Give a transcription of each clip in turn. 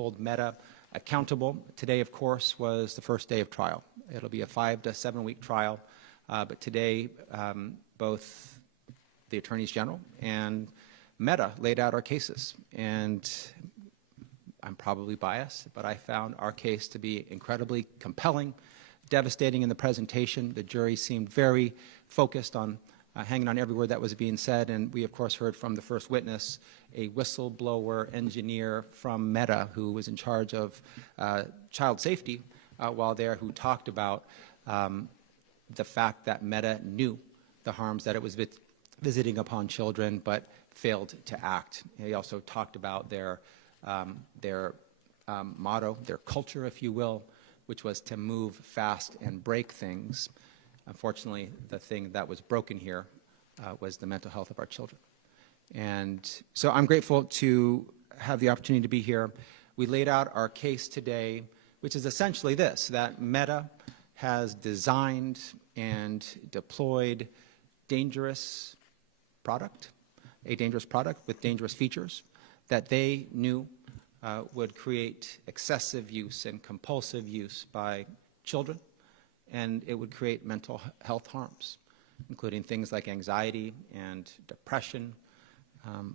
hold Meta accountable. Today, of course, was the first day of trial. It'll be a 5 to 7 week trial, but today both the attorneys general and Meta laid out our cases, and I'm probably biased, but I found our case to be incredibly compelling, devastating in the presentation. The jury seemed very focused on hanging on every word that was being said, and we of course heard from the first witness, a whistleblower engineer from Meta who was in charge of child safety while there, who talked about the fact that Meta knew the harms that it was visiting upon children but failed to act. He also talked about their motto, their culture, if you will, which was to move fast and break things. Unfortunately, the thing that was broken here was the mental health of our children. And so I'm grateful to have the opportunity to be here. We laid out our case today, which is essentially this, that Meta has designed and deployed a dangerous product with dangerous features that they knew would create excessive use and compulsive use by children, and it would create mental health harms, including things like anxiety and depression,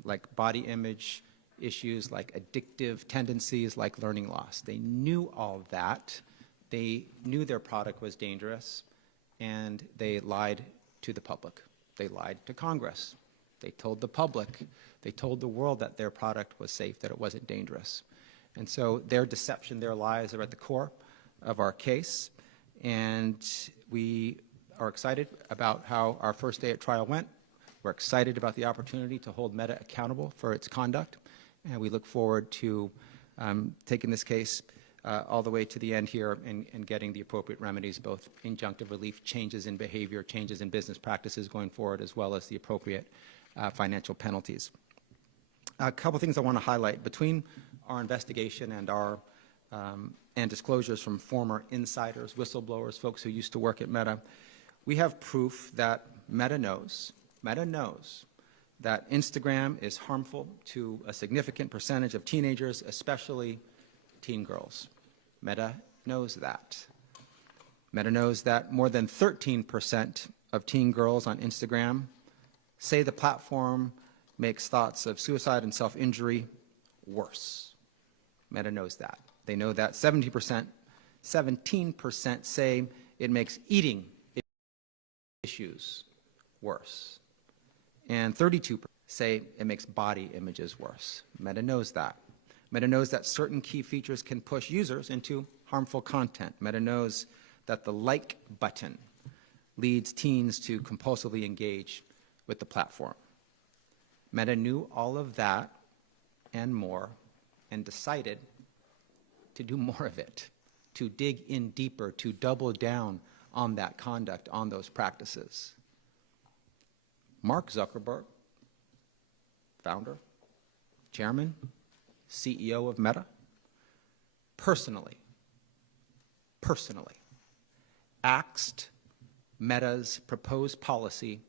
like body image issues, like addictive tendencies, like learning loss. They knew all that. They knew their product was dangerous, and they lied to the public. They lied to Congress. They told the public, they told the world that their product was safe, that it wasn't dangerous. And so their deception, their lies are at the core of our case. And we are excited about how our first day at trial went. We're excited about the opportunity to hold Meta accountable for its conduct. And we look forward to taking this case all the way to the end here and getting the appropriate remedies, both injunctive relief, changes in behavior, changes in business practices going forward, as well as the appropriate financial penalties. A couple things I want to highlight. Between our investigation and our and disclosures from former insiders, whistleblowers, folks who used to work at Meta, we have proof that Meta knows that Instagram is harmful to a significant percentage of teenagers, especially teen girls. Meta knows that. Meta knows that more than 13% of teen girls on Instagram say the platform makes thoughts of suicide and self-injury worse. Meta knows that. They know that 17% say it makes eating issues worse. And 32% say it makes body images worse. Meta knows that. Meta knows that certain key features can push users into harmful content. Meta knows that the like button leads teens to compulsively engage with the platform. Meta knew all of that and more and decided to do more of it, to dig in deeper, to double down on that conduct, on those practices. Mark Zuckerberg, founder, chairman, CEO of Meta, personally axed Meta's proposed policy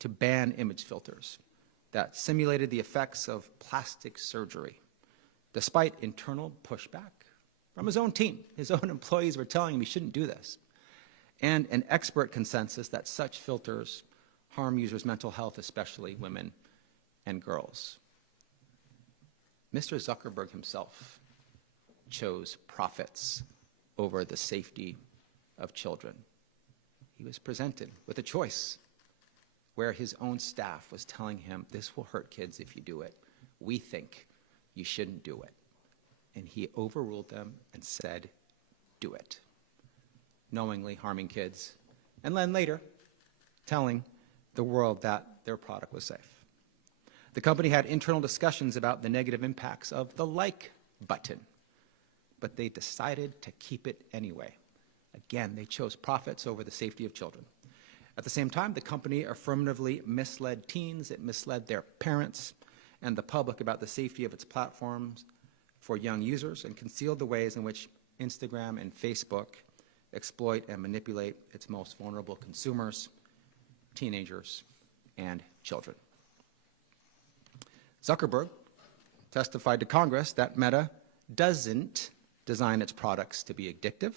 to ban image filters that simulated the effects of plastic surgery, despite internal pushback from his own team. His own employees were telling him he shouldn't do this, and an expert consensus that such filters harm users' mental health, especially women and girls. Mr. Zuckerberg himself chose profits over the safety of children. He was presented with a choice where his own staff was telling him, this will hurt kids if you do it. We think you shouldn't do it. And he overruled them and said, do it, knowingly harming kids, and then later telling the world that their product was safe. The company had internal discussions about the negative impacts of the like button, but they decided to keep it anyway. Again, they chose profits over the safety of children. At the same time, the company affirmatively misled teens. It misled their parents and the public about the safety of its platforms for young users and concealed the ways in which Instagram and Facebook exploit and manipulate its most vulnerable consumers, teenagers, and children. Zuckerberg testified to Congress that Meta doesn't design its products to be addictive,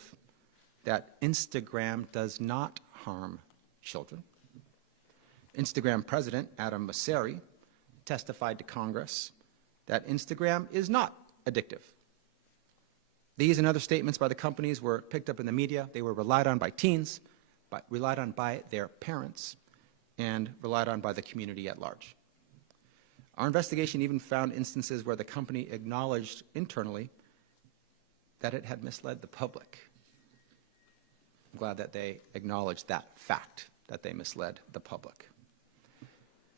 that Instagram does not harm children. Instagram president Adam Mosseri testified to Congress that Instagram is not addictive. These and other statements by the companies were picked up in the media. They were relied on by teens, relied on by their parents, and relied on by the community at large. Our investigation even found instances where the company acknowledged internally that it had misled the public. I'm glad that they acknowledged that fact, that they misled the public.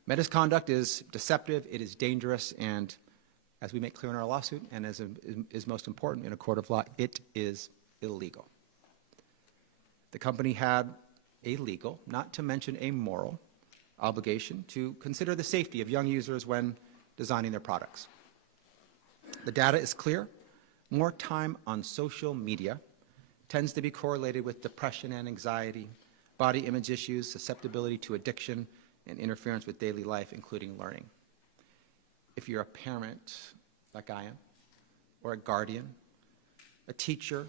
Meta's conduct is deceptive, it is dangerous, and as we make clear in our lawsuit, and as is most important in a court of law, it is illegal. The company had a legal, not to mention a moral, obligation to consider the safety of young users when designing their products. The data is clear. More time on social media tends to be correlated with depression and anxiety, body image issues, susceptibility to addiction, and interference with daily life, including learning. If you're a parent, like I am, or a guardian, a teacher,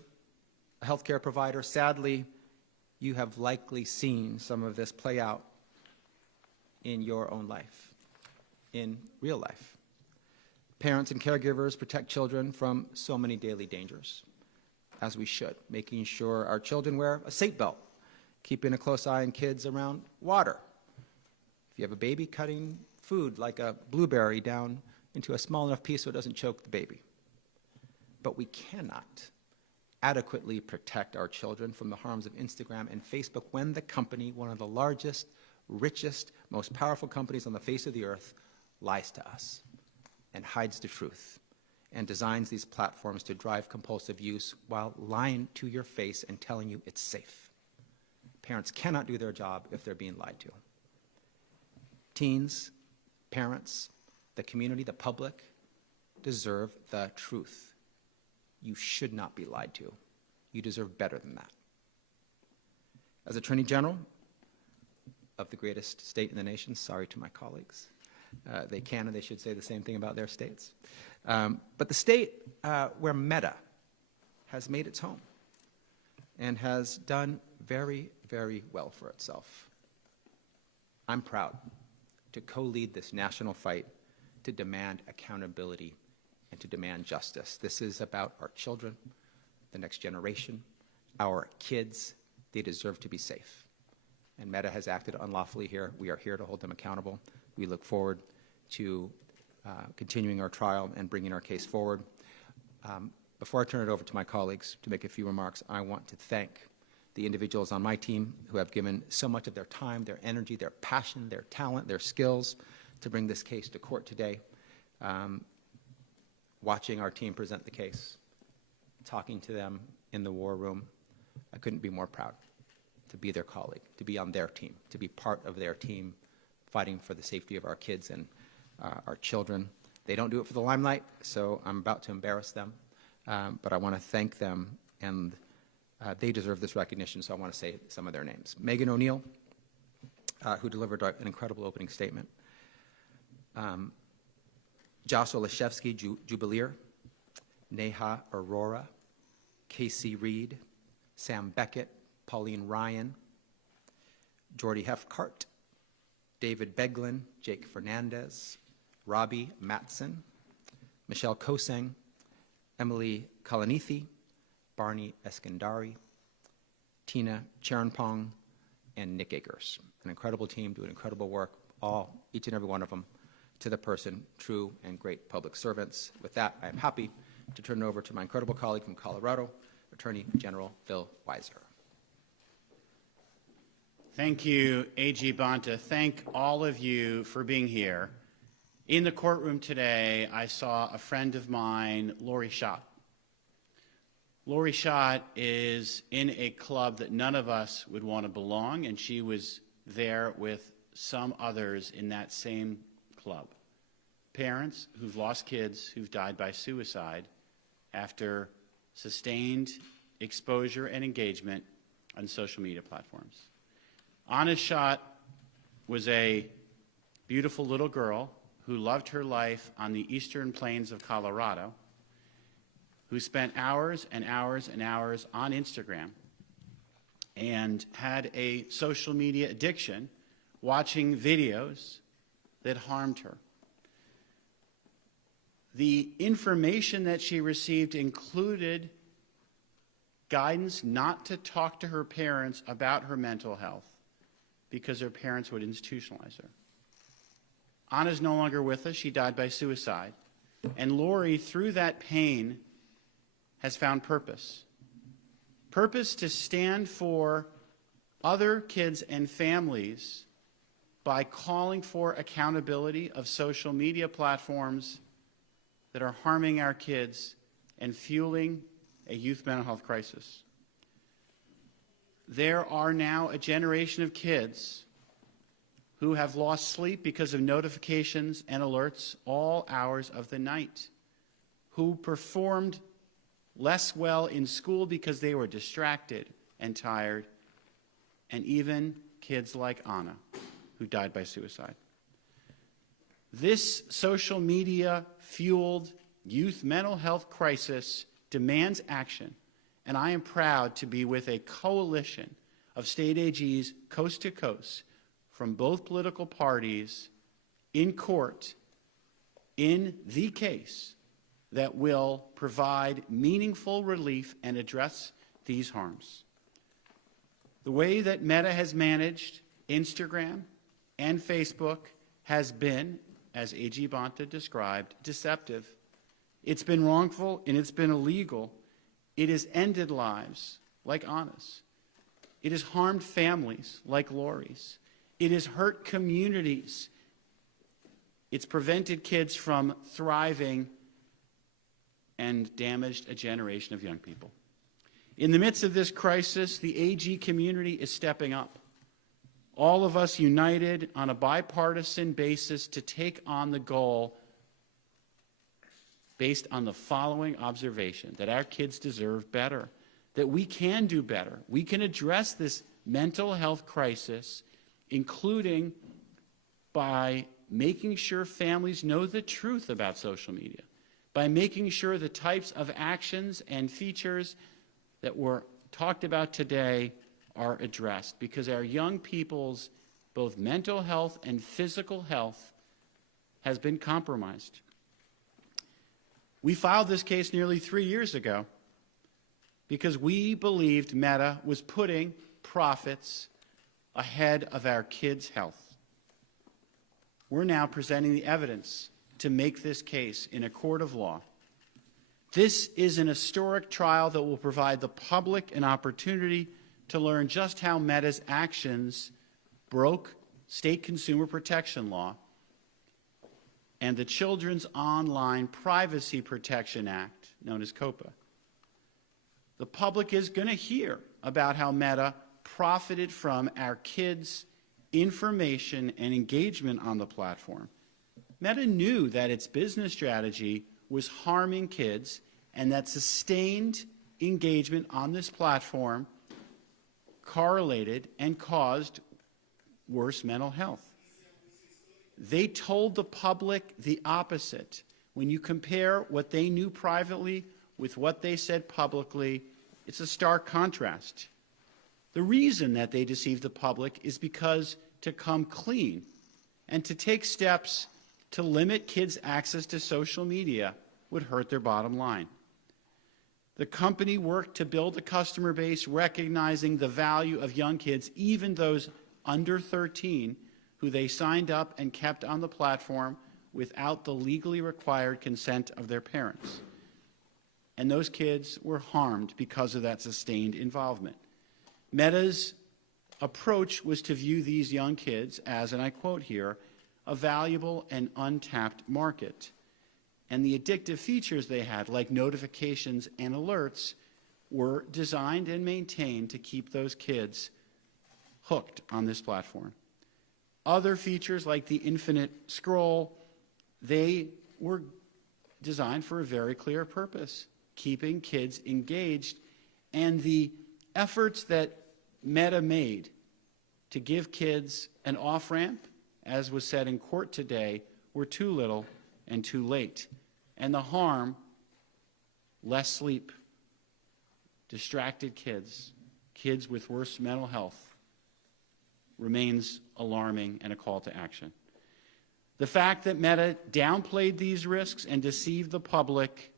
a healthcare provider, sadly, you have likely seen some of this play out in your own life, in real life. Parents and caregivers protect children from so many daily dangers, as we should, making sure our children wear a seatbelt, keeping a close eye on kids around water. If you have a baby, cutting food like a blueberry down into a small enough piece so it doesn't choke the baby. But we cannot adequately protect our children from the harms of Instagram and Facebook when the company, one of the largest, richest, most powerful companies on the face of the earth, lies to us and hides the truth and designs these platforms to drive compulsive use while lying to your face and telling you it's safe. Parents cannot do their job if they're being lied to. Teens, parents, the community, the public deserve the truth. You should not be lied to. You deserve better than that. As Attorney General of the greatest state in the nation, sorry to my colleagues, they can and they should say the same thing about their states. But the state where Meta has made its home and has done very, very well for itself. I'm proud to co-lead this national fight to demand accountability and to demand justice. This is about our children, the next generation, our kids. They deserve to be safe. And Meta has acted unlawfully here. We are here to hold them accountable. We look forward to continuing our trial and bringing our case forward. Before I turn it over to my colleagues to make a few remarks, I want to thank the individuals on my team who have given so much of their time, their energy, their passion, their talent, their skills to bring this case to court today. Watching our team present the case, talking to them in the war room, I couldn't be more proud to be their colleague, to be on their team, to be part of their team fighting for the safety of our kids and our children. They don't do it for the limelight, so I'm about to embarrass them, but I want to thank them, and they deserve this recognition, so I want to say some of their names. Megan O'Neill, who delivered an incredible opening statement. Josh Oleszewski, Jubileer, Neha Aurora, Casey Reed, Sam Beckett, Pauline Ryan, Jordy Hefcart, David Beglin, Jake Fernandez, Robbie Matson, Michelle Koseng, Emily Kalanithi, Barney Eskandari, Tina Charanpong, and Nick Akers. An incredible team doing incredible work, each and every one of them, to the person, true and great public servants. With that, I am happy to turn it over to my incredible colleague from Colorado, Attorney General Phil Weiser. Thank you, AG Bonta. Thank all of you for being here. In the courtroom today, I saw a friend of mine, Lori Schott. Lori Schott is in a club that none of us would want to belong, and she was there with some others in that same club. Parents who've lost kids who've died by suicide after sustained exposure and engagement on social media platforms. Anna Schott was a beautiful little girl who loved her life on the eastern plains of Colorado. who spent hours and hours and hours on Instagram and had a social media addiction, watching videos that harmed her. The information that she received included guidance not to talk to her parents about her mental health because her parents would institutionalize her. Anna's no longer with us. She died by suicide. And Lori, through that pain, has found purpose. Purpose to stand for other kids and families by calling for accountability of social media platforms that are harming our kids and fueling a youth mental health crisis. There are now a generation of kids who have lost sleep because of notifications and alerts all hours of the night, who performed less well in school because they were distracted and tired, and even kids like Anna, who died by suicide. This social media-fueled youth mental health crisis demands action, and I am proud to be with a coalition of state AGs coast to coast from both political parties in court in the case that will provide meaningful relief and address these harms. The way that Meta has managed Instagram and Facebook has been, as AG Bonta described, deceptive. It's been wrongful and it's been illegal. It has ended lives like Anna's. It has harmed families like Lori's. It has hurt communities. It's prevented kids from thriving and damaged a generation of young people. In the midst of this crisis, the AG community is stepping up. All of us united on a bipartisan basis to take on the goal based on the following observation: that our kids deserve better, that we can do better. We can address this mental health crisis, including by making sure families know the truth about social media, by making sure the types of actions and features that were talked about today are addressed, because our young people's both mental health and physical health has been compromised. We filed this case nearly 3 years ago because we believed Meta was putting profits ahead of our kids' health. We're now presenting the evidence to make this case in a court of law. This is an historic trial that will provide the public an opportunity to learn just how Meta's actions broke state consumer protection law and the Children's Online Privacy Protection Act, known as COPA. The public is going to hear about how Meta profited from our kids' information and engagement on the platform. Meta knew that its business strategy was harming kids, and that sustained engagement on this platform correlated and caused worse mental health. They told the public the opposite. When you compare what they knew privately with what they said publicly, it's a stark contrast. The reason that they deceived the public is because to come clean and to take steps to limit kids' access to social media would hurt their bottom line. The company worked to build a customer base recognizing the value of young kids, even those under 13, who they signed up and kept on the platform without the legally required consent of their parents. And those kids were harmed because of that sustained involvement. Meta's approach was to view these young kids as, and I quote here, a valuable and untapped market. And the addictive features they had, like notifications and alerts, were designed and maintained to keep those kids hooked on this platform. Other features, like the infinite scroll, they were designed for a very clear purpose: keeping kids engaged. And the efforts that Meta made to give kids an off-ramp, as was said in court today, were too little and too late. And the harm less sleep, distracted kids, kids with worse mental health, remains alarming and a call to action. The fact that Meta downplayed these risks and deceived the public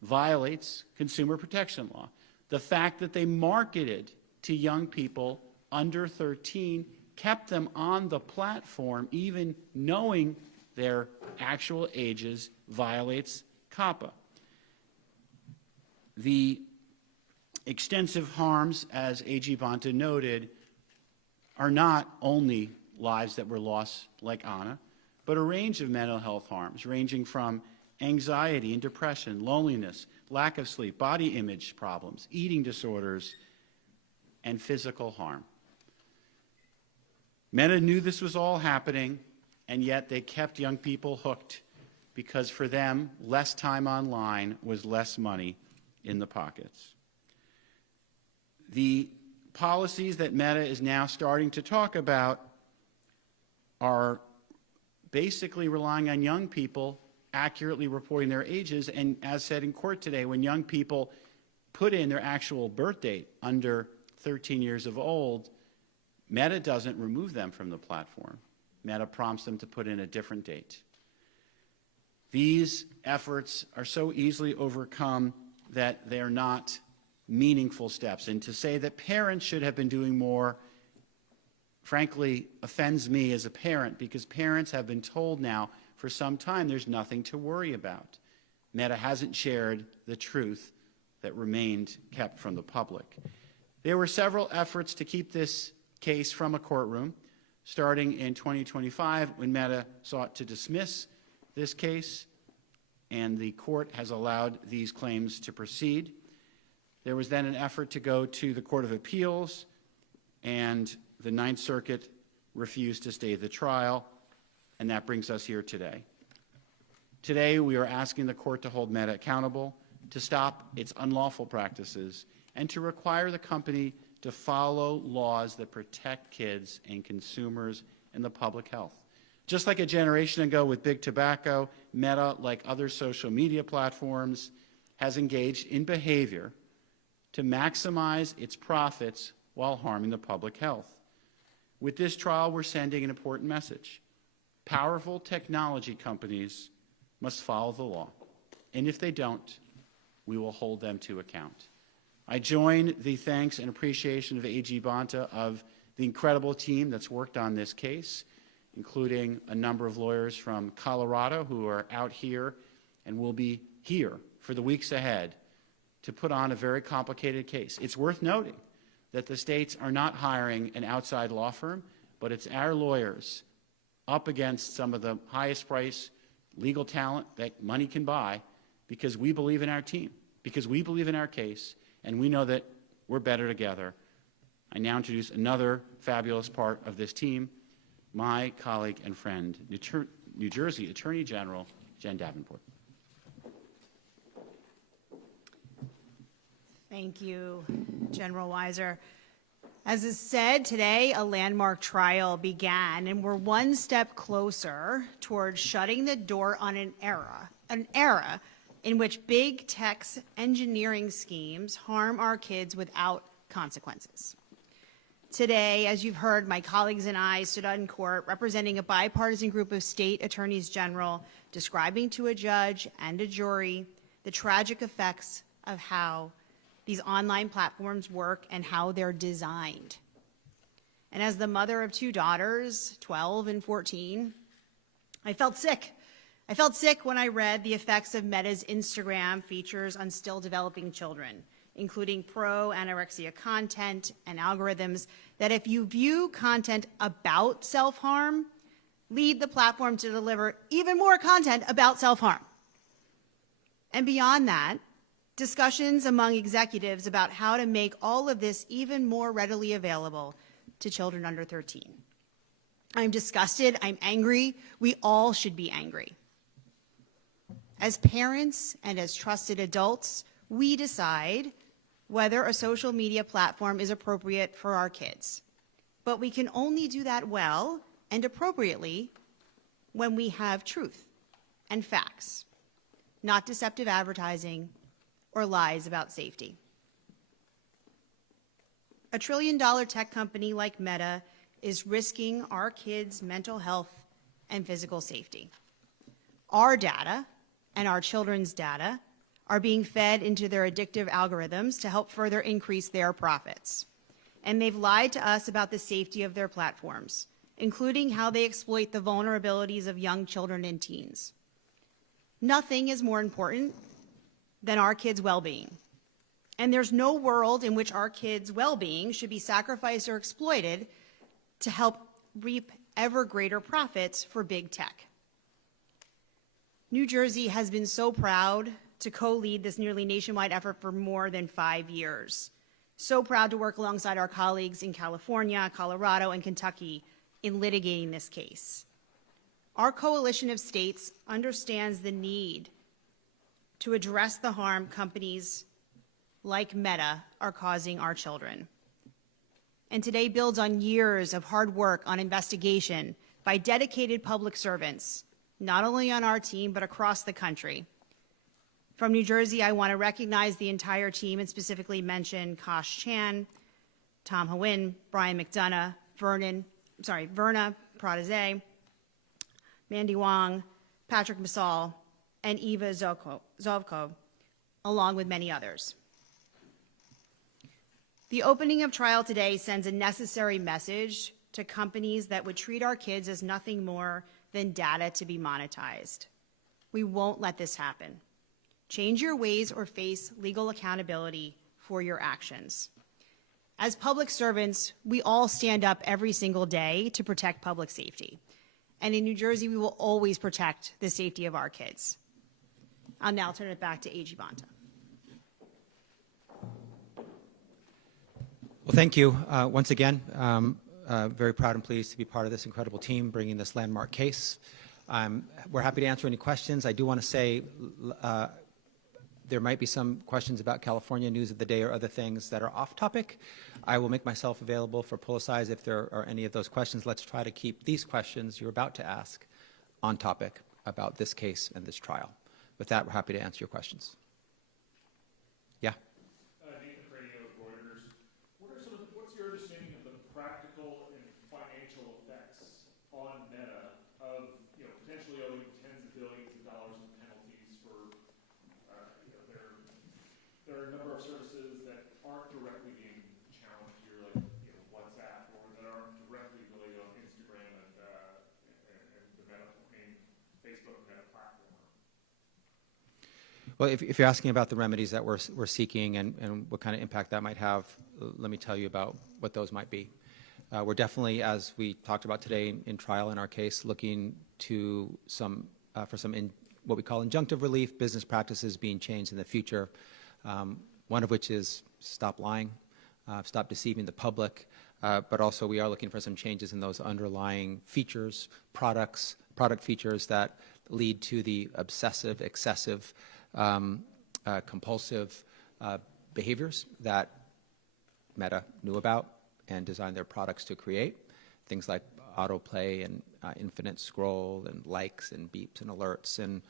violates consumer protection law. The fact that they marketed to young people under 13 kept them on the platform even knowing their actual ages violates COPPA. The extensive harms, as A.G. Bonta noted, are not only lives that were lost like Anna, but a range of mental health harms ranging from anxiety and depression, loneliness, lack of sleep, body image problems, eating disorders, and physical harm. Meta knew this was all happening, and yet they kept young people hooked because for them, less time online was less money in the pockets. The policies that Meta is now starting to talk about are basically relying on young people accurately reporting their ages, and as said in court today, when young people put in their actual birth date under 13 years of old, Meta doesn't remove them from the platform. Meta prompts them to put in a different date. These efforts are so easily overcome that they are not meaningful steps. And to say that parents should have been doing more, frankly, offends me as a parent, because parents have been told now for some time there's nothing to worry about. Meta hasn't shared the truth that remained kept from the public. There were several efforts to keep this case from a courtroom, starting in 2025 when Meta sought to dismiss this case, and the court has allowed these claims to proceed. There was then an effort to go to the Court of Appeals, and the Ninth Circuit refused to stay the trial, and that brings us here today. Today, we are asking the court to hold Meta accountable, to stop its unlawful practices, and to require the company to follow laws that protect kids and consumers and the public health. Just like a generation ago with big tobacco, Meta, like other social media platforms, has engaged in behavior to maximize its profits while harming the public health. With this trial, we're sending an important message. Powerful technology companies must follow the law, and if they don't, we will hold them to account. I join the thanks and appreciation of A.G. Bonta of the incredible team that's worked on this case, including a number of lawyers from Colorado who are out here and will be here for the weeks ahead to put on a very complicated case. It's worth noting that the states are not hiring an outside law firm, but it's our lawyers up against some of the highest price legal talent that money can buy, because we believe in our team, because we believe in our case, and we know that we're better together. I now introduce another fabulous part of this team, my colleague and friend, New Jersey Attorney General Jen Davenport. Thank you, General Weiser. As is said, today a landmark trial began, and we're one step closer towards shutting the door on an era in which big tech's engineering schemes harm our kids without consequences. Today, as you've heard, my colleagues and I stood in court representing a bipartisan group of state attorneys general, describing to a judge and a jury the tragic effects of how these online platforms work and how they're designed. And as the mother of two daughters, 12 and 14, I felt sick. I felt sick when I read the effects of Meta's Instagram features on still developing children, including pro-anorexia content and algorithms that, if you view content about self-harm, lead the platform to deliver even more content about self-harm. And beyond that, discussions among executives about how to make all of this even more readily available to children under 13. I'm disgusted, I'm angry, we all should be angry. As parents and as trusted adults, we decide whether a social media platform is appropriate for our kids. But we can only do that well and appropriately when we have truth and facts, not deceptive advertising or lies about safety. A $1 trillion tech company like Meta is risking our kids' mental health and physical safety. Our data and our children's data are being fed into their addictive algorithms to help further increase their profits. And they've lied to us about the safety of their platforms, including how they exploit the vulnerabilities of young children and teens. Nothing is more important than our kids' well-being. And there's no world in which our kids' well-being should be sacrificed or exploited to help reap ever greater profits for big tech. New Jersey has been so proud to co-lead this nearly nationwide effort for more than 5 years. So proud to work alongside our colleagues in California, Colorado, and Kentucky in litigating this case. Our coalition of states understands the need to address the harm companies like Meta are causing our children. And today builds on years of hard work on investigation by dedicated public servants, not only on our team, but across the country. From New Jersey, I want to recognize the entire team and specifically mention Kosh Chan, Tom Hawin, Brian McDonough, Verna Pratazé, Mandy Wong, Patrick Masal, and Eva Zovko, along with many others. The opening of trial today sends a necessary message to companies that would treat our kids as nothing more than data to be monetized. We won't let this happen. Change your ways or face legal accountability for your actions. As public servants, we all stand up every single day to protect public safety. And in New Jersey, we will always protect the safety of our kids. I'll now turn it back to AG Bonta. Well, thank you once again. Very proud and pleased to be part of this incredible team bringing this landmark case. We're happy to answer any questions. I do want to say there might be some questions about California news of the day or other things that are off topic. I will make myself available for pull-asides if there are any of those questions. Let's try to keep these questions you're about to ask on topic about this case and this trial. With that, we're happy to answer your questions. Yeah? What's your understanding of the practical and financial effects on Meta of potentially owing tens of billions of dollars in penalties for there are a number of services that aren't directly being challenged here, like WhatsApp, or that aren't directly related on Instagram and the Facebook Meta platform. Well, if you're asking about the remedies that we're seeking and what kind of impact that might have, let me tell you about what those might be. We're definitely, as we talked about today in trial in our case, looking to for some what we call injunctive relief, business practices being changed in the future, one of which is stop lying, stop deceiving the public, but also we are looking for some changes in those underlying features, product features that lead to the obsessive, excessive, compulsive behaviors that Meta knew about and designed their products to create. Things like autoplay and infinite scroll and likes and beeps and alerts and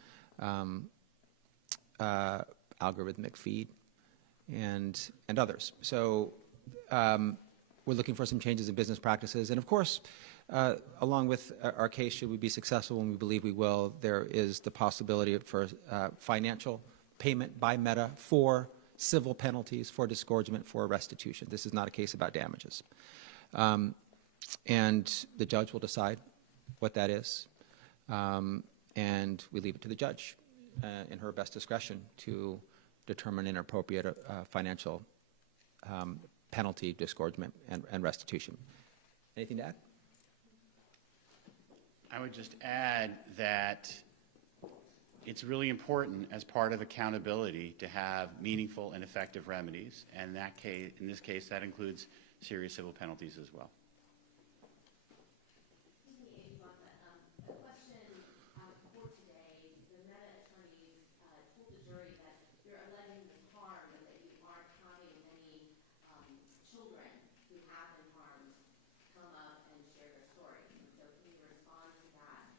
algorithmic feed and others. So we're looking for some changes in business practices. And of course, along with our case, should we be successful, and we believe we will, there is the possibility for financial payment by Meta for civil penalties, for disgorgement, for restitution. This is not a case about damages. And the judge will decide what that is. And we leave it to the judge in her best discretion to determine an appropriate financial penalty, disgorgement, and restitution. Anything to add? I would just add that it's really important as part of accountability to have meaningful and effective remedies, and in this case, that includes serious civil penalties as well. A question for today. The Meta attorneys told the jury that you're alleging this harm, but that you aren't having any children who have been harmed come up and share their stories. So can you respond to that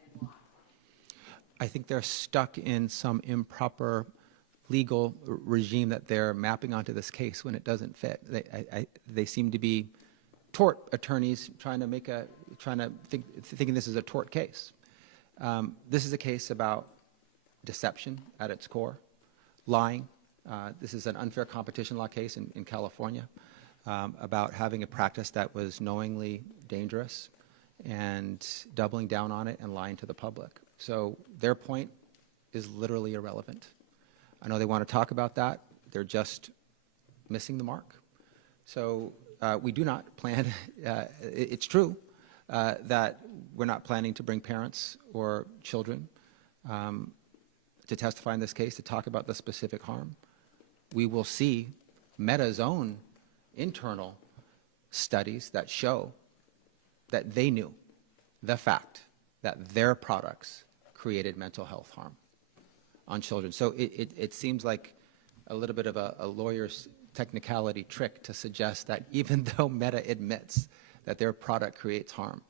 and why? I think they're stuck in some improper legal regime that they're mapping onto this case when it doesn't fit. They seem to be tort attorneys thinking this is a tort case. This is a case about deception at its core, lying. This is an unfair competition law case in California about having a practice that was knowingly dangerous and doubling down on it and lying to the public. So their point is literally irrelevant. I know they want to talk about that. They're just missing the mark. So we do not plan, it's true that we're not planning to bring parents or children to testify in this case to talk about the specific harm. We will see Meta's own internal studies that show that they knew the fact that their products created mental health harm on children. So it seems like a little bit of a lawyer's technicality trick to suggest that even though Meta admits that their product creates harm,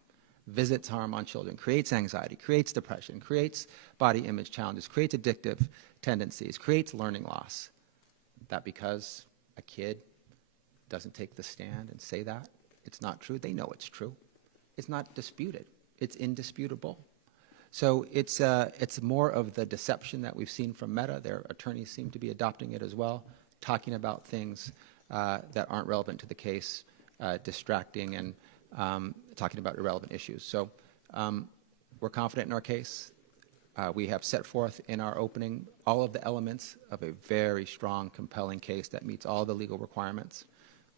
visits harm on children, creates anxiety, creates depression, creates body image challenges, creates addictive tendencies, creates learning loss, that because a kid doesn't take the stand and say that, it's not true. They know it's true. It's not disputed. It's indisputable. So it's more of the deception that we've seen from Meta. Their attorneys seem to be adopting it as well, talking about things that aren't relevant to the case, distracting and talking about irrelevant issues. So we're confident in our case. We have set forth in our opening all of the elements of a very strong, compelling case that meets all the legal requirements.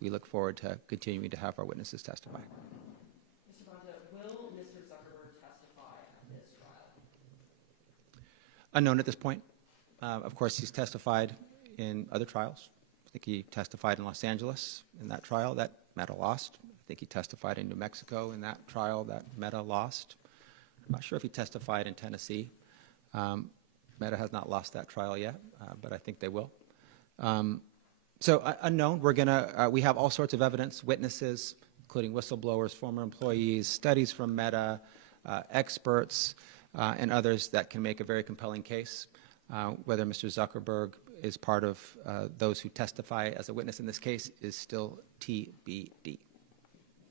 We look forward to continuing to have our witnesses testify. Mr. Bonta, will Mr. Zuckerberg testify at this trial? Unknown at this point. Of course, he's testified in other trials. I think he testified in Los Angeles in that trial that Meta lost. I think he testified in New Mexico in that trial that Meta lost. I'm not sure if he testified in Tennessee. Meta has not lost that trial yet, but I think they will. So unknown. We have all sorts of evidence, witnesses, including whistleblowers, former employees, studies from Meta, experts, and others that can make a very compelling case. Whether Mr. Zuckerberg is part of those who testify as a witness in this case is still TBD.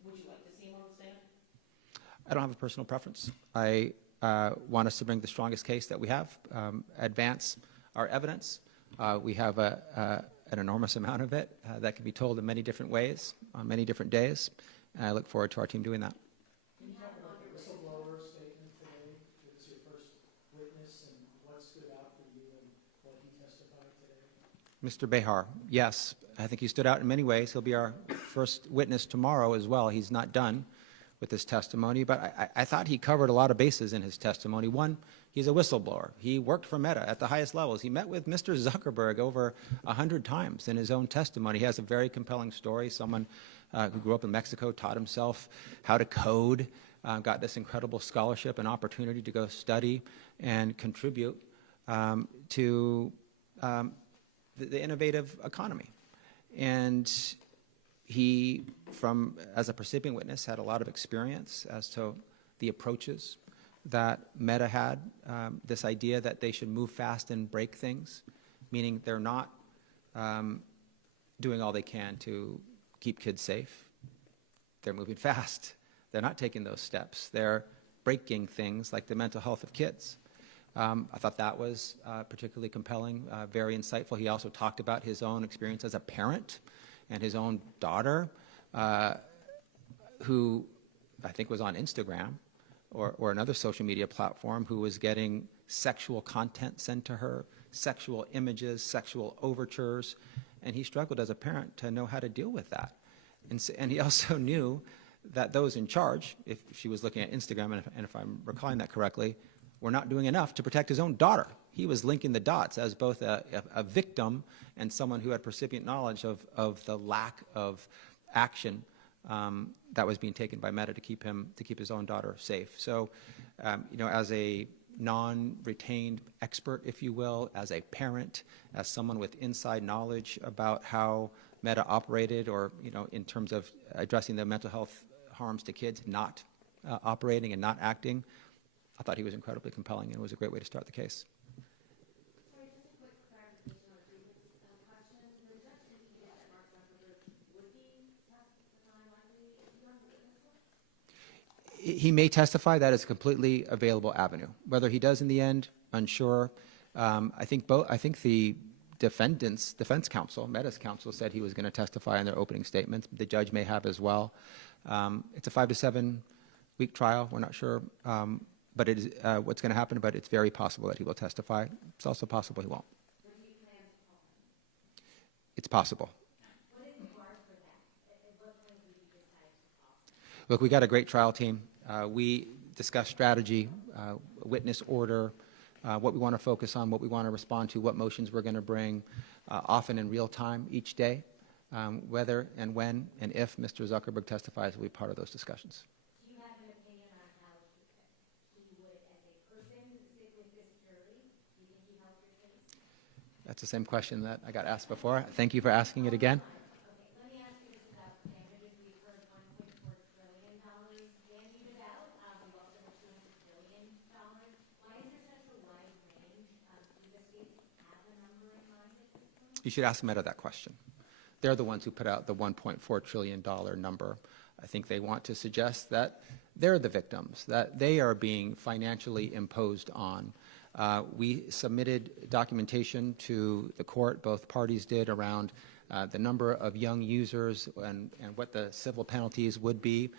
Would you like to see him on the stand? I don't have a personal preference. I want us to bring the strongest case that we have, advance our evidence. We have an enormous amount of it that can be told in many different ways, on many different days, and I look forward to our team doing that. Can you talk about the whistleblower statement today? It was your first witness, and what stood out for you and what he testified today? Mr. Behar, yes, I think he stood out in many ways. He'll be our first witness tomorrow as well. He's not done with his testimony, but I thought he covered a lot of bases in his testimony. One, he's a whistleblower. He worked for Meta at the highest levels. He met with Mr. Zuckerberg over 100 times in his own testimony. He has a very compelling story. Someone who grew up in Mexico, taught himself how to code, got this incredible scholarship and opportunity to go study and contribute to the innovative economy. And he, as a recipient witness, had a lot of experience as to the approaches that Meta had, this idea that they should move fast and break things, meaning they're not doing all they can to keep kids safe. They're moving fast. They're not taking those steps. They're breaking things like the mental health of kids. I thought that was particularly compelling, very insightful. He also talked about his own experience as a parent and his own daughter, who I think was on Instagram or another social media platform, who was getting sexual content sent to her, sexual images, sexual overtures, and he struggled as a parent to know how to deal with that. And he also knew that those in charge, if she was looking at Instagram, and if I'm recalling that correctly, were not doing enough to protect his own daughter. He was linking the dots as both a victim and someone who had percipient knowledge of the lack of action that was being taken by Meta to keep his own daughter safe. So, as a non-retained expert, if you will, as a parent, as someone with inside knowledge about how Meta operated, or in terms of addressing the mental health harms to kids, not operating and not acting, I thought he was incredibly compelling, and it was a great way to start the case. Sorry, just a quick clarification on a previous question. The judge indicated that Mark Zuckerberg would be testifying likely to be on the witness list? He may testify. That is a completely available avenue. Whether he does in the end, unsure. I think the defense counsel, Meta's counsel, said he was going to testify in their opening statements. The judge may have as well. It's a 5 to 7 week trial. We're not sure but it is what's going to happen, but it's very possible that he will testify. It's also possible he won't. What do you plan to call him? It's possible. What is the bar for that? At what point do you decide to call him? Look, we got a great trial team. We discuss strategy, witness order, what we want to focus on, what we want to respond to, what motions we're going to bring, often in real time each day. Whether and when and if Mr. Zuckerberg testifies will be part of those discussions. Do you have an opinion on how he would, as a person, sit with this jury? Do you think he helped your case? That's the same question that I got asked before. Thank you for asking it again. Okay, let me ask you this about damages. We've heard $1.4 trillion bandied about. We've also heard $200 billion. Why is there such a wide range? Do the states have a number in mind at this point? You should ask Meta that question. They're the ones who put out the $1.4 trillion number. I think they want to suggest that they're the victims, that they are being financially imposed on. We submitted documentation to the court, both parties did, around the number of young users and what the civil penalties would be.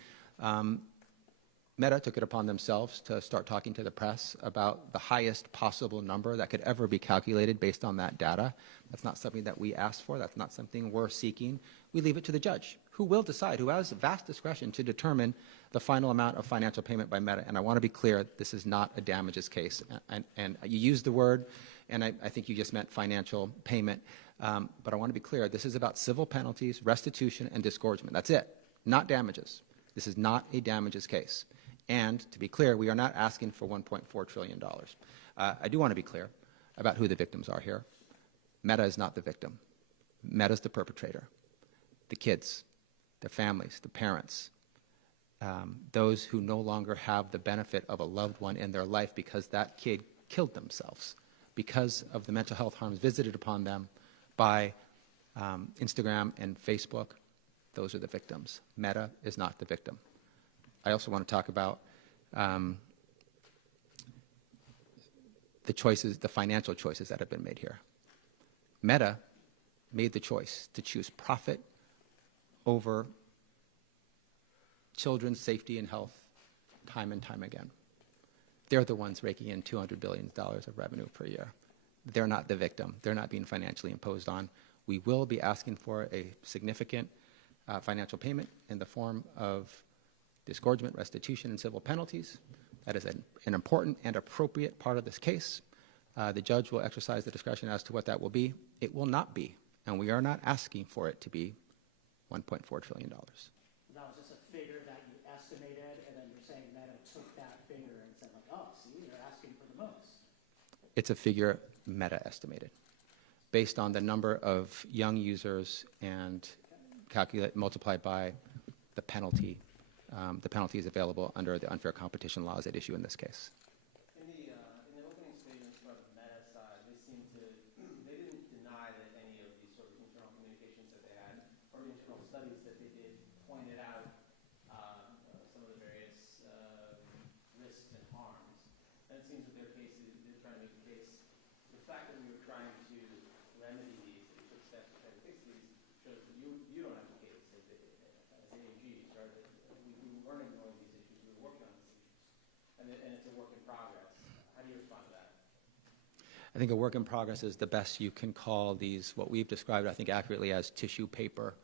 Meta took it upon themselves to start talking to the press about the highest possible number that could ever be calculated based on that data. That's not something that we asked for. That's not something we're seeking. We leave it to the judge, who will decide, who has vast discretion to determine the final amount of financial payment by Meta. And I want to be clear, this is not a damages case. And you used the word, and I think you just meant financial payment. But I want to be clear, this is about civil penalties, restitution, and disgorgement. That's it, not damages. This is not a damages case. And to be clear, we are not asking for $1.4 trillion. I do want to be clear about who the victims are here. Meta is not the victim. Meta is the perpetrator. The kids, the families, the parents, those who no longer have the benefit of a loved one in their life because that kid killed themselves because of the mental health harms visited upon them by Instagram and Facebook. Those are the victims. Meta is not the victim. I also want to talk about the choices, the financial choices that have been made here. Meta made the choice to choose profit over children's safety and health time and time again. They're the ones raking in $200 billion of revenue per year. They're not the victim. They're not being financially imposed on. We will be asking for a significant financial payment in the form of disgorgement, restitution, and civil penalties. That is an important and appropriate part of this case. The judge will exercise the discretion as to what that will be. It will not be, and we are not asking for it to be $1.4 trillion. That was just a figure that you estimated, and then you're saying Meta took that figure and said, like, oh, see, you're asking for the most. It's a figure Meta estimated based on the number of young users and multiplied by the penalty. The penalties available under the unfair competition laws at issue in this case. In the opening statements from the Meta side, they didn't deny that any of these sort of internal communications that they had or the internal studies that they did pointed out some of the various risks and harms. And it seems that their case is, they're trying to make a case. The fact that we were trying to remedy these, that we took steps to try to fix these, shows that you don't have a case as AG, right? We weren't ignoring these issues, we were working on these issues. And it's a work in progress. How do you respond to that? I think a work in progress is the best you can call these, what we've described, I think, accurately as tissue paper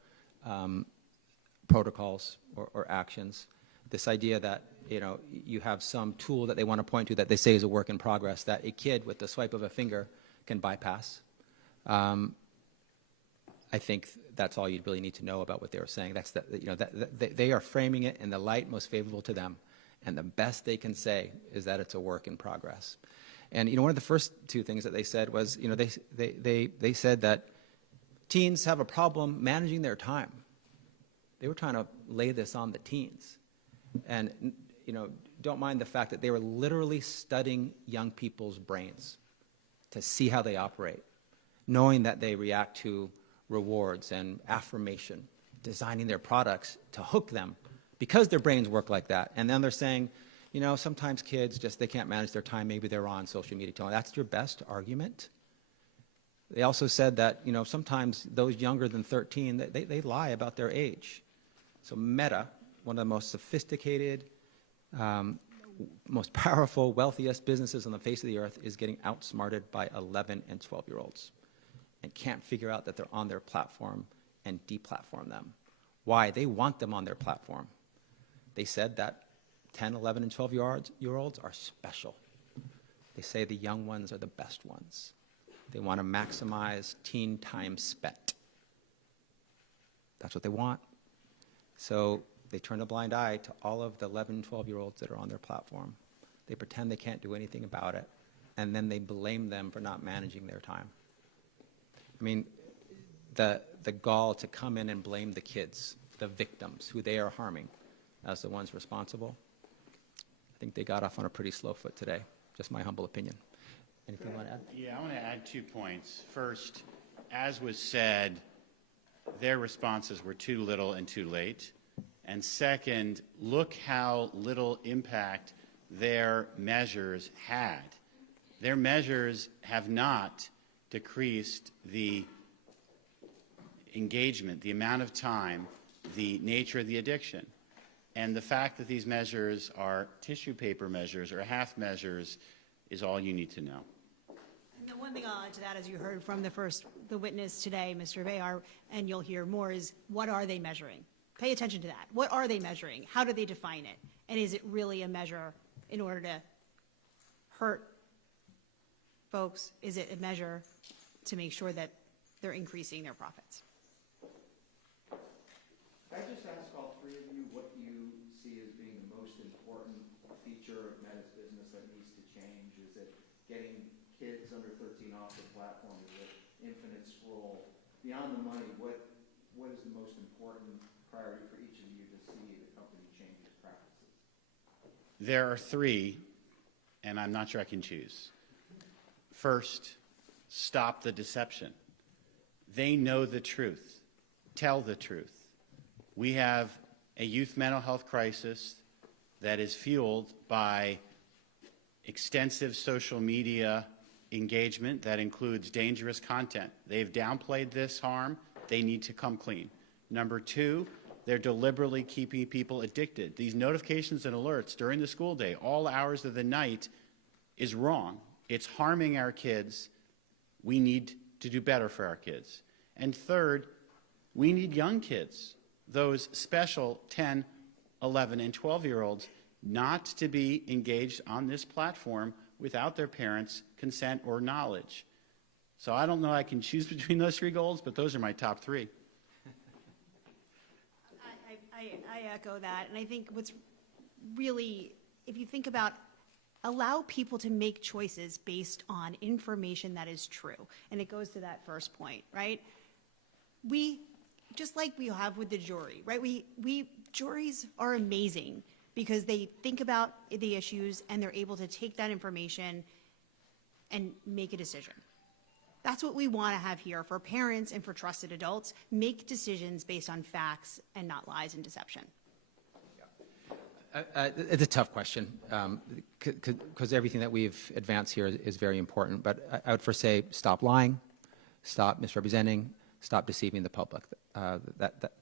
protocols or actions. This idea that, you have some tool that they want to point to that they say is a work in progress that a kid with the swipe of a finger can bypass. I think that's all you really need to know about what they were saying. That's they are framing it in the light most favorable to them, and the best they can say is that it's a work in progress. And one of the first two things that they said was, they said that teens have a problem managing their time. They were trying to lay this on the teens, and don't mind the fact that they were literally studying young people's brains to see how they operate, knowing that they react to rewards and affirmation, designing their products to hook them because their brains work like that. And then they're saying, you know, sometimes kids just, they can't manage their time. Maybe they're on social media. That's your best argument? They also said that, you know, sometimes those younger than 13, they lie about their age. So Meta, one of the most sophisticated, most powerful, wealthiest businesses on the face of the earth, is getting outsmarted by 11 and 12-year-olds and can't figure out that they're on their platform and deplatform them. Why? They want them on their platform. They said that 10, 11, and 12-year-olds are special. They say the young ones are the best ones. They want to maximize teen time spent. That's what they want. So they turn a blind eye to all of the 11, 12-year-olds that are on their platform. They pretend they can't do anything about it, and then they blame them for not managing their time. I mean, the gall to come in and blame the kids, the victims, who they are harming, as the ones responsible. I think they got off on a pretty slow foot today, just my humble opinion. Anything you want to add? Yeah, I want to add 2 points. First, as was said, their responses were too little and too late. And second, look how little impact their measures had. Their measures have not decreased the engagement, the amount of time, the nature of the addiction. And the fact that these measures are tissue paper measures or half measures is all you need to know. The one thing I'll add to that, as you heard from the witness today, Mr. Bayar, and you'll hear more, is what are they measuring? Pay attention to that. What are they measuring? How do they define it? And is it really a measure in order to hurt folks? Is it a measure to make sure that they're increasing their profits? Can I just ask all three of you what you see as being the most important feature of Meta's business that needs to change? Is it getting kids under 13 off the platform? Is it infinite scroll? Beyond the money, what is the most important priority for each of you to see the company change its practices? There are 3, and I'm not sure I can choose. First, stop the deception. They know the truth. Tell the truth. We have a youth mental health crisis that is fueled by extensive social media engagement that includes dangerous content. They've downplayed this harm. They need to come clean. Number 2, they're deliberately keeping people addicted. These notifications and alerts during the school day, all hours of the night, is wrong. It's harming our kids. We need to do better for our kids. And third, we need young kids, those special 10, 11, and 12-year-olds, not to be engaged on this platform without their parents' consent or knowledge. So I don't know I can choose between those 3 goals, but those are my top 3. I echo that, and I think what's really, if you think about, allow people to make choices based on information that is true, and it goes to that first point, right? We, just like we have with the jury, right? Juries are amazing because they think about the issues and they're able to take that information and make a decision. That's what we want to have here for parents and for trusted adults. Make decisions based on facts and not lies and deception. It's a tough question because everything that we've advanced here is very important. But I would first say stop lying, stop misrepresenting, stop deceiving the public.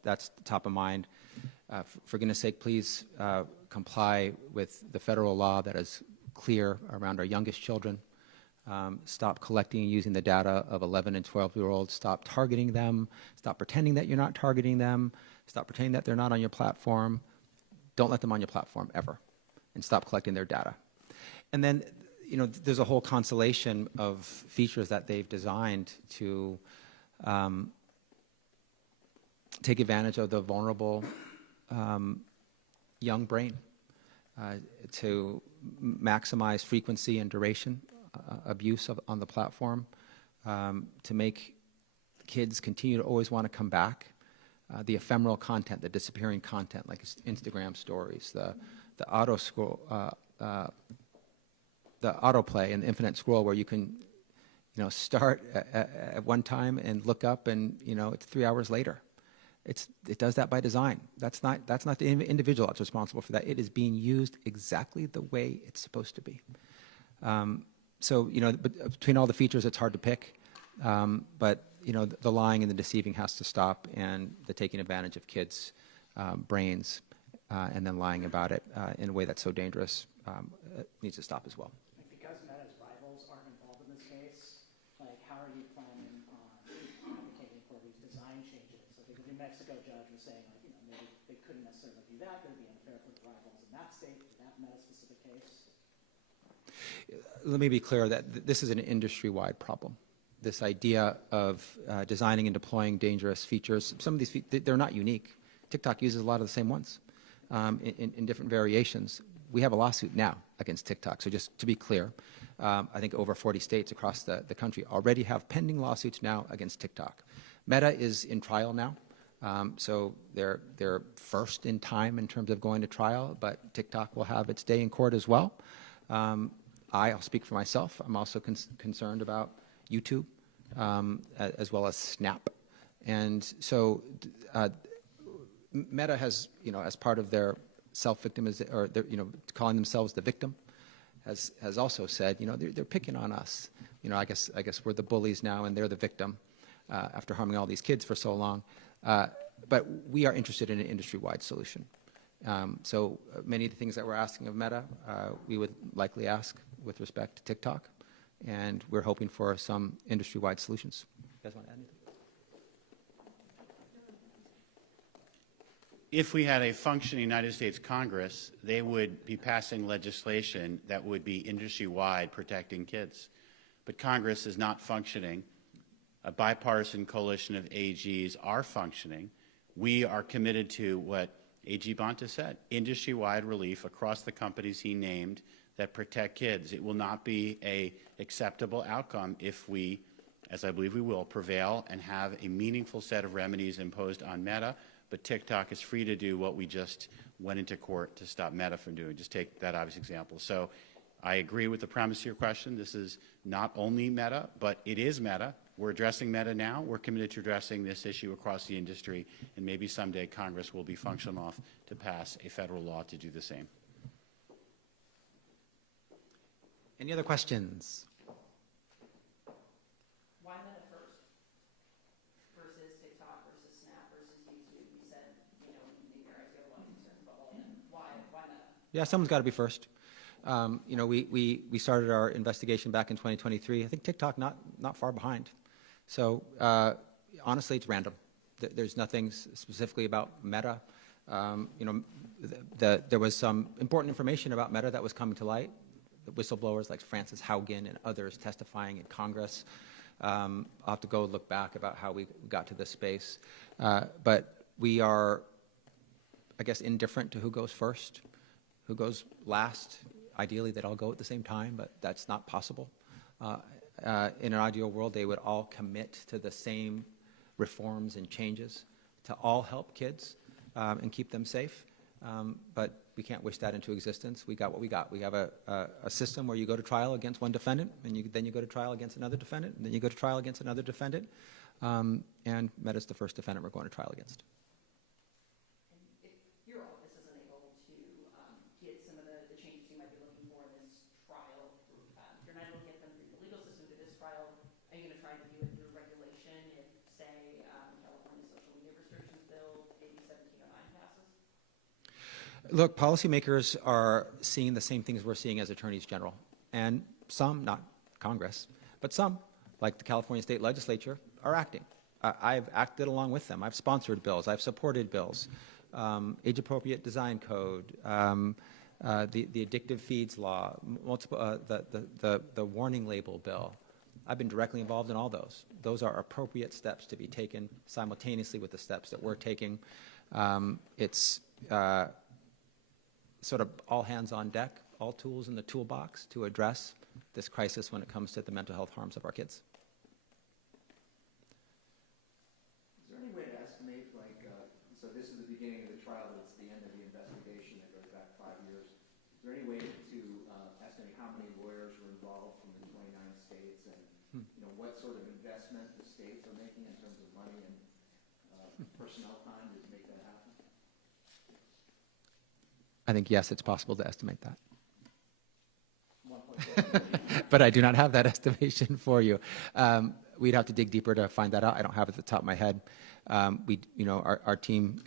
That's top of mind. For goodness sake, please comply with the federal law that is clear around our youngest children. Stop collecting and using the data of 11 and 12-year-olds. Stop targeting them. Stop pretending that you're not targeting them. Stop pretending that they're not on your platform. Don't let them on your platform ever. And stop collecting their data. And then, you know, there's a whole constellation of features that they've designed to take advantage of the vulnerable young brain, to maximize frequency and duration abuse on the platform, to make kids continue to always want to come back. The ephemeral content, the disappearing content, like Instagram stories, the auto scroll, the autoplay and the infinite scroll, where you can, start at one time and look up, and it's 3 hours later. It does that by design. That's not the individual that's responsible for that. It is being used exactly the way it's supposed to be. But between all the features, it's hard to pick. But the lying and the deceiving has to stop, and the taking advantage of kids' brains and then lying about it in a way that's so dangerous needs to stop as well. Because Meta's rivals aren't involved in this case, how are you planning on advocating for these design changes? I think the New Mexico judge was saying, maybe they couldn't necessarily do that. It would be unfair for the rivals in that state, in that Meta-specific case. Let me be clear that this is an industry-wide problem. This idea of designing and deploying dangerous features, some of these they're not unique. TikTok uses a lot of the same ones in different variations. We have a lawsuit now against TikTok. So just to be clear, I think over 40 states across the country already have pending lawsuits now against TikTok. Meta is in trial now. So they're first in time in terms of going to trial, but TikTok will have its day in court as well. I'll speak for myself. I'm also concerned about YouTube as well as Snap. And so Meta has, as part of their self-victimization, or calling themselves the victim, has also said, they're picking on us. I guess we're the bullies now, and they're the victim after harming all these kids for so long. But we are interested in an industry-wide solution. So many of the things that we're asking of Meta, we would likely ask with respect to TikTok, and we're hoping for some industry-wide solutions. You guys want to add anything? If we had a functioning United States Congress, they would be passing legislation that would be industry-wide protecting kids. But Congress is not functioning. A bipartisan coalition of AGs are functioning. We are committed to what AG Bonta said, industry-wide relief across the companies he named that protect kids. It will not be an acceptable outcome if we, as I believe we will, prevail and have a meaningful set of remedies imposed on Meta, but TikTok is free to do what we just went into court to stop Meta from doing. Just take that obvious example. So I agree with the premise of your question. This is not only Meta, but it is Meta. We're addressing Meta now. We're committed to addressing this issue across the industry, and maybe someday Congress will be functional enough to pass a federal law to do the same. Any other questions? Why Meta first versus TikTok versus Snap versus YouTube? You said, in your eyes you have a lot of concerns about all of them. Why Meta? Yeah, someone's got to be first. We started our investigation back in 2023. I think TikTok not far behind. So honestly, it's random. There's nothing specifically about Meta. There was some important information about Meta that was coming to light. The whistleblowers like Frances Haugen and others testifying in Congress. I'll have to go look back about how we got to this space. But we are, I guess, indifferent to who goes first, who goes last. Ideally, they'd all go at the same time, but that's not possible. In an ideal world, they would all commit to the same reforms and changes to all help kids and keep them safe. But we can't wish that into existence. We got what we got. We have a system where you go to trial against one defendant, and then you go to trial against another defendant, and then you go to trial against another defendant. And Meta's the first defendant we're going to trial against. And if your office isn't able to get some of the changes you might be looking for in this trial, if you're not able to get them through the legal system through this trial, are you going to try to do it through regulation if, say, California social media restrictions bill, AB 1709 passes? Look, policymakers are seeing the same things we're seeing as attorneys general. And some, not Congress, but some, like the California State Legislature, are acting. I've acted along with them. I've sponsored bills. I've supported bills. Age-appropriate design code, the addictive feeds law, the warning label bill. I've been directly involved in all those. Those are appropriate steps to be taken simultaneously with the steps that we're taking. It's sort of all hands on deck, all tools in the toolbox to address this crisis when it comes to the mental health harms of our kids. Is there any way to estimate, so this is the beginning of the trial, it's the end of the investigation that goes back 5 years. there any way to estimate how many lawyers were involved from the 29 states and what sort of investment the states are making in terms of money and personnel time to make that happen? I think, yes, it's possible to estimate that. 1.4 But I do not have that estimation for you. We'd have to dig deeper to find that out. I don't have it at the top of my head. Our team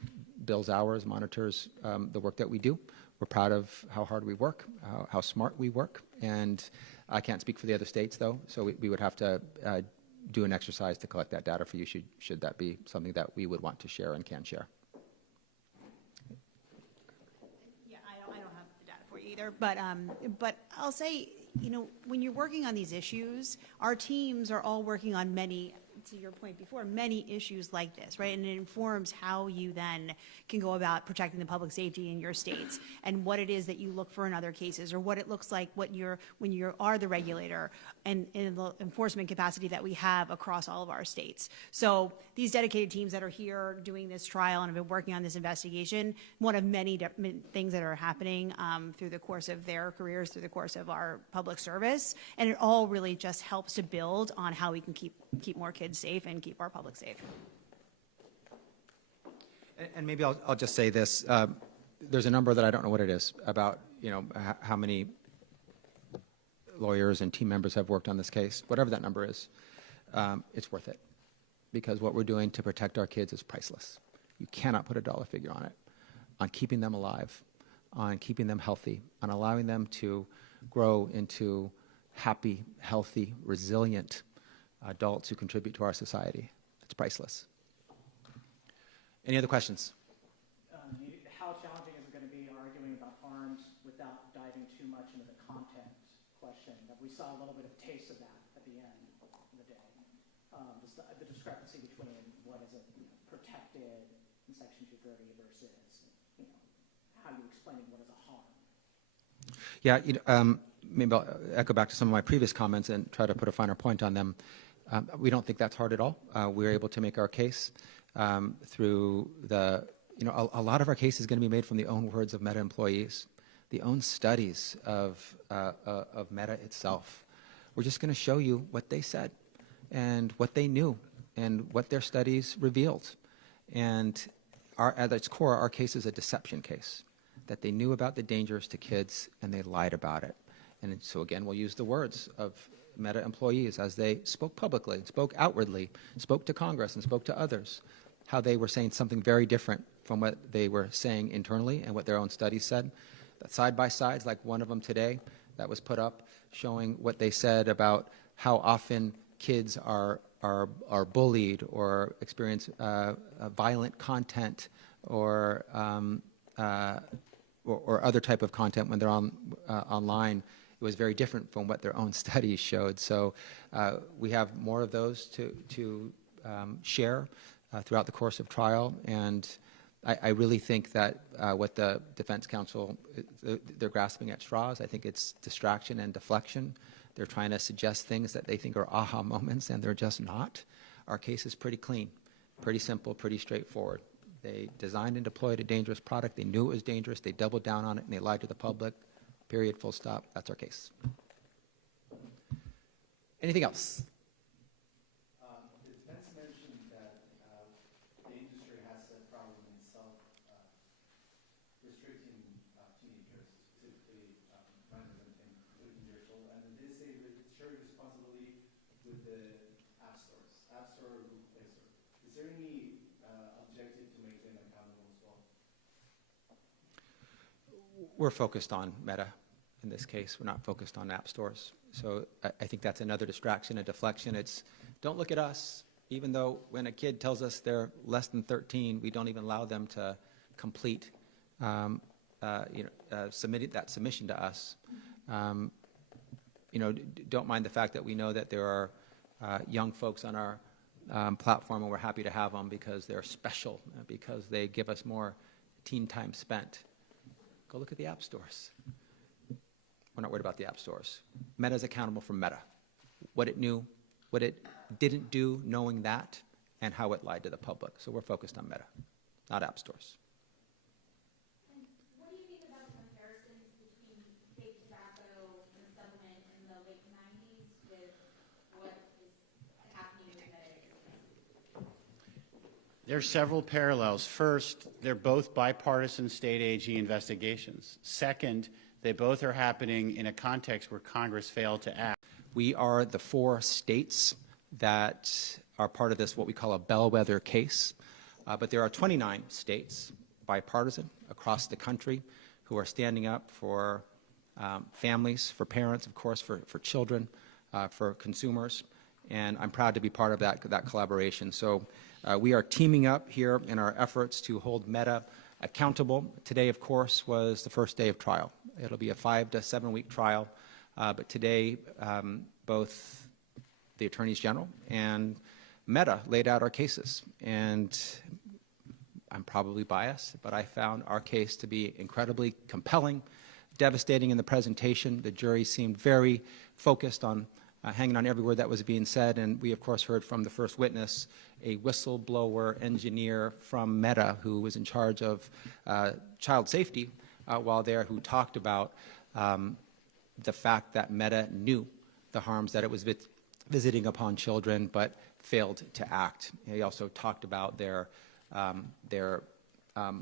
bills hours, monitors the work that we do. We're proud of how hard we work, how smart we work, and I can't speak for the other states, though, so we would have to do an exercise to collect that data for you, should that be something that we would want to share and can share. Yeah, I don't have the data for you either, but I'll say, when you're working on these issues, our teams are all working on many, to your point before, many issues like this, right? And it informs how you then can go about protecting the public safety in your states and what it is that you look for in other cases, or what it looks like when you are the regulator and in the enforcement capacity that we have across all of our states. So these dedicated teams that are here doing this trial and have been working on this investigation, one of many things that are happening through the course of their careers, through the course of our public service, and it all really just helps to build on how we can keep more kids safe and keep our public safe. And maybe I'll just say this. There's a number that I don't know what it is about, how many lawyers and team members have worked on this case. Whatever that number is, it's worth it, because what we're doing to protect our kids is priceless. You cannot put a dollar figure on it, on keeping them alive, on keeping them healthy, on allowing them to grow into happy, healthy, resilient adults who contribute to our society. It's priceless. Any other questions? How challenging is it going to be arguing about harms without diving too much into the content question? We saw a little bit of taste of that at the end of the day. The discrepancy between what is protected in Section 230 versus, how you explain what is a harm. Yeah, maybe I'll echo back to some of my previous comments and try to put a finer point on them. We don't think that's hard at all. We're able to make our case through a lot of our case is going to be made from the own words of Meta employees, the own studies of Meta itself. We're just going to show you what they said and what they knew and what their studies revealed. And at its core, our case is a deception case, that they knew about the dangers to kids and they lied about it. And so again, we'll use the words of Meta employees as they spoke publicly, spoke outwardly, spoke to Congress and spoke to others, how they were saying something very different from what they were saying internally and what their own studies said. That side-by-sides, like one of them today that was put up, showing what they said about how often kids are bullied or experience violent content or other type of content when they're online. It was very different from what their own studies showed. So we have more of those to share throughout the course of trial. And I really think that what the defense counsel, they're grasping at straws. I think it's distraction and deflection. They're trying to suggest things that they think are aha moments, and they're just not. Our case is pretty clean, pretty simple, pretty straightforward. They designed and deployed a dangerous product. They knew it was dangerous. They doubled down on it, and they lied to the public. Period, full stop. That's our case. Anything else? The defense mentioned that the industry has a problem in self-restricting teenagers, specifically minors and 13 years old, and they say that it's shared responsibility with the app stores, App Store or Google Play Store. Is there any objective to make them accountable as well? We're focused on Meta in this case. We're not focused on app stores. So I think that's another distraction, a deflection. It's don't look at us, even though when a kid tells us they're less than 13, we don't even allow them to complete that submission to us. Don't mind the fact that we know that there are young folks on our platform, and we're happy to have them because they're special, because they give us more teen time spent. Go look at the app stores. We're not worried about the app stores. Meta is accountable for Meta. What it knew, what it didn't do, knowing that, and how it lied to the public. So we're focused on Meta, not app stores. And what do you think about the comparisons between There are several parallels. First, they're both bipartisan state AG investigations. Second, they both are happening in a context where Congress failed to act. We are the 4 states that are part of this, what we call a bellwether case. But there are 29 states, bipartisan, across the country, who are standing up for families, for parents, of course, for children, for consumers. And I'm proud to be part of that collaboration. So we are teaming up here in our efforts to hold Meta accountable. Today, of course, was the first day of trial. It'll be a 5 to 7 week trial. But today, both the attorneys general and Meta laid out our cases. And I'm probably biased, but I found our case to be incredibly compelling, devastating in the presentation. The jury seemed very focused on hanging on every word that was being said. And we, of course, heard from the first witness, a whistleblower engineer from Meta who was in charge of child safety while there, who talked about the fact that Meta knew the harms that it was visiting upon children, but failed to act. He also talked about their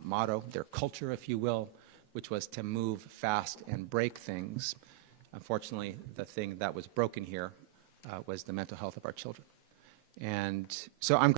motto, their culture, if you will, which was to move fast and break things. Unfortunately, the thing that was broken here was the mental health of our children. And so I'm